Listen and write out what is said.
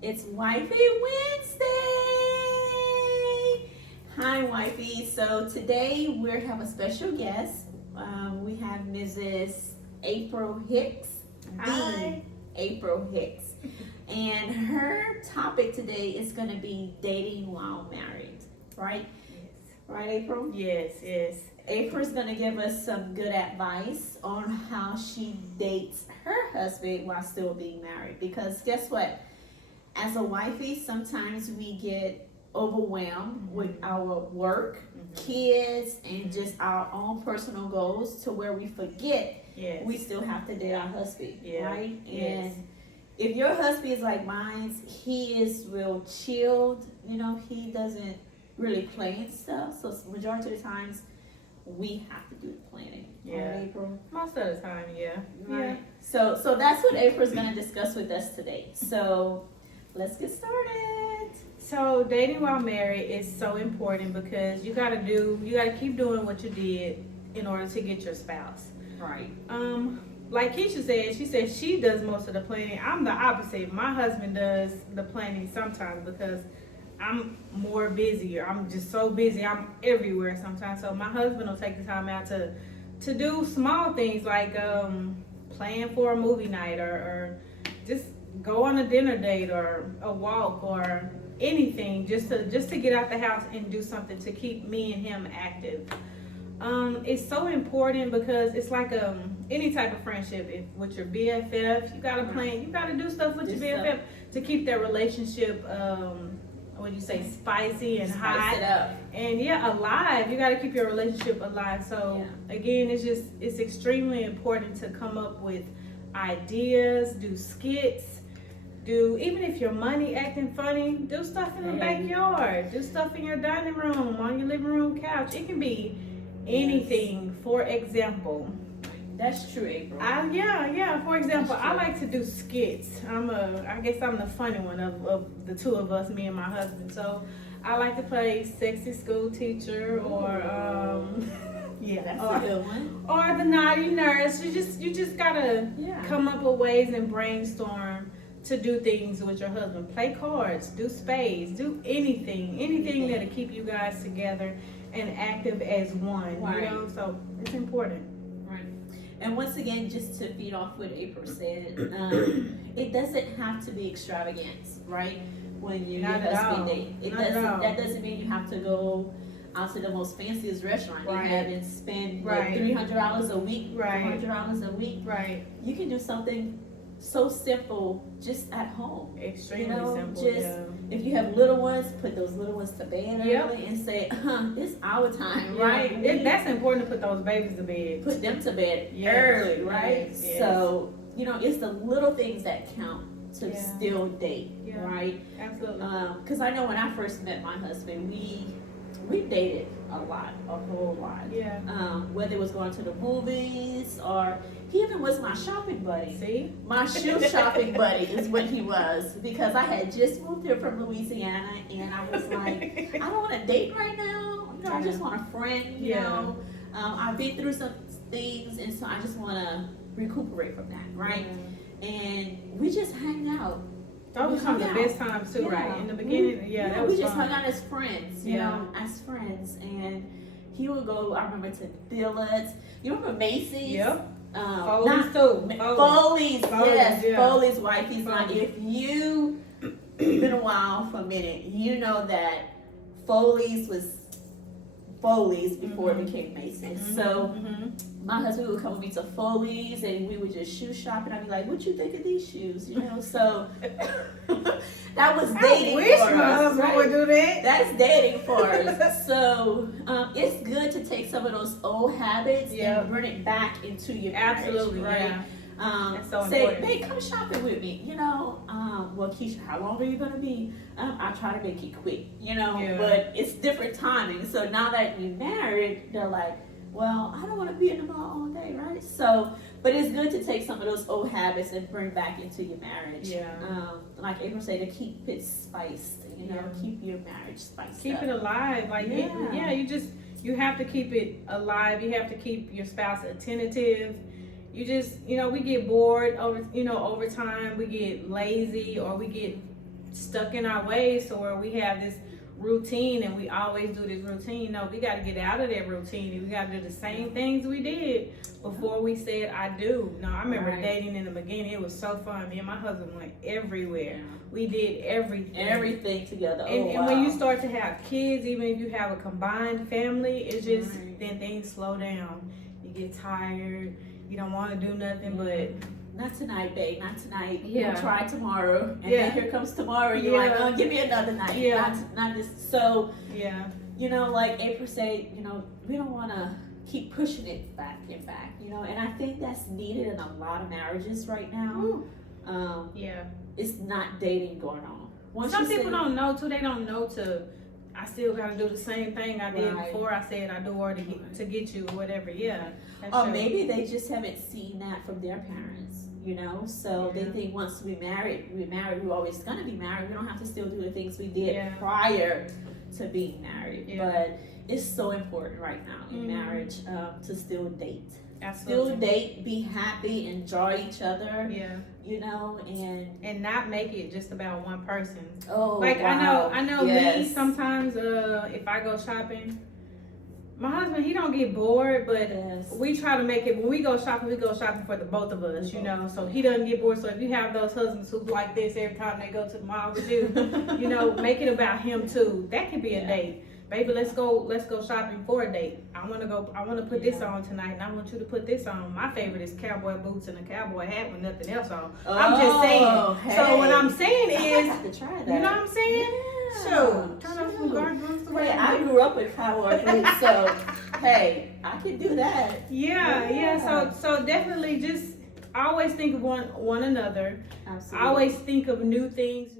It's Wifey Wednesday. Hi, Wifey. So today we have a special guest. We have Mrs. April Hicks. Hi. April Hicks. And her topic today is going to be dating while married, right? Yes. Right, April? Yes, yes. April's going to give us some good advice on how she dates her husband while still being married. Because guess what? As a wifey, sometimes we get overwhelmed with our work, kids, and just our own personal goals to where we forget Yes. we still have to date our husband, Yeah. right? Yes. And if your husband is like mine, he is real chilled. He doesn't really plan stuff. So majority of the times, we have to do the planning. Yeah. Right, April? Most of the time, yeah. Right. So that's what April's going to discuss with us today. So let's get started. So dating while married is so important because you gotta keep doing what you did in order to get your spouse. Right. Like Keisha said, she does most of the planning. I'm the opposite. My husband does the planning sometimes because I'm more busy. I'm just so busy. I'm everywhere sometimes. So my husband will take the time out to do small things like plan for a movie night or just go on a dinner date or a walk or anything just to get out the house and do something to keep me and him active. It's so important because it's like any type of friendship. If with your BFF, you gotta plan. You gotta do stuff with your BFF to keep that relationship. What do you say? Spicy and hot. Spice it up. And alive. You gotta keep your relationship alive. So again, it's extremely important to come up with ideas, do skits. Even if your money acting funny, do stuff in the backyard. Do stuff in your dining room, on your living room couch. It can be anything. For example, that's true, April. For example, I like to do skits. I guess I'm the funny one of the two of us, me and my husband. So I like to play sexy school teacher or that's a good one. Or the naughty nurse. You just gotta come up with ways and brainstorm to do things with your husband. Play cards, do spades, do anything that'll keep you guys together and active as one. Right. So it's important. Right. And once again, just to feed off what April said, it doesn't have to be extravagant, right? When you your husband date, that doesn't mean you have to go out to the most fanciest restaurant you have and spend $300 a week, $400 a week. Right. You can do something so simple just at home. Extremely simple. If you have little ones, put those little ones to bed early and say, it's our time, right? That's important to put those babies to bed. Put them to bed early, right? Yes. So, it's the little things that count to still date, right? Absolutely. Because I know when I first met my husband, we dated a whole lot. Yeah. Whether it was going to the movies or he even was my shopping buddy. See? My shoe shopping buddy is what he was because I had just moved here from Louisiana and I was like, I don't want to date right now. I just want a friend, you know. I've been through some things and so I just want to recuperate from that, right? And we just hang out. Those were some of the best times too, right? In the beginning, that was we just fun. hung out as friends, as friends. And he would go, I remember, to Dillard's. You remember Macy's? Yep. Foley's too. Foley's, yes. Yeah. Foley's wife. He's like, if you been a while for a minute, you know that Foley's was Foley's before it became Macy's. So my husband would come with me to Foley's and we would just shoe shop and I'd be like, what you think of these shoes? So that was dating I wish for my us, husband right? would do that. That's dating for us. So it's good to take some of those old habits and bring it back into your marriage. Absolutely, right? That's so say, important. babe, come shopping with me. Well, Keisha, how long are you gonna be? I try to make it quick, but it's different timing. So now that you're married, they're like, well, I don't want to be in the mall all day, right? So, but it's good to take some of those old habits and bring back into your marriage. Like April said, to keep it spiced, keep your marriage spiced. Keep it alive, you have to keep it alive. You have to keep your spouse attentive. You just, we get bored over time. We get lazy or we get stuck in our ways, so where we have this routine and we always do this routine. No, we got to get out of that routine, and we got to do the same things we did before we said I do. No, I remember dating in the beginning. It was so fun. Me and my husband went everywhere. We did everything together. And when you start to have kids, even if you have a combined family, it's just then things slow down. You get tired. You don't want to do nothing but. Not tonight, babe. Not tonight. Yeah. We'll try tomorrow. And then here comes tomorrow. You're like, oh, give me another night. Yeah. Not just so. Yeah. You know, like April said, you know, we don't want to keep pushing it back and back. You know, and I think that's needed in a lot of marriages right now. It's not dating going on. Some people don't know too. They don't know to. I still gotta do the same thing I did before I said I do, or to get you, or whatever. Yeah. Or maybe they just haven't seen that from their parents. You know, so they think once we're married, we're always gonna be married. We don't have to still do the things we did prior to being married. But it's so important right now in marriage to still date. Absolutely. Still date, be happy, enjoy each other. Yeah. You know, and not make it just about one person. Oh, like wow. I know me sometimes. If I go shopping. My husband, he don't get bored, but we try to make it, when we go shopping for the both of us, you know, so he doesn't get bored. So if you have those husbands who like this every time they go to the mall with you, you know, make it about him too. That could be a date. Baby, let's go shopping for a date. I want to put this on tonight, and I want you to put this on. My favorite is cowboy boots and a cowboy hat with nothing else on. I'm just saying. So what I'm saying is, I have to try that. You know what I'm saying? So turn off some guard boots the way Hey, I grew up with cowboy boots, so hey, I can do that. Yeah. So definitely just always think of one another. Absolutely. Always think of new things.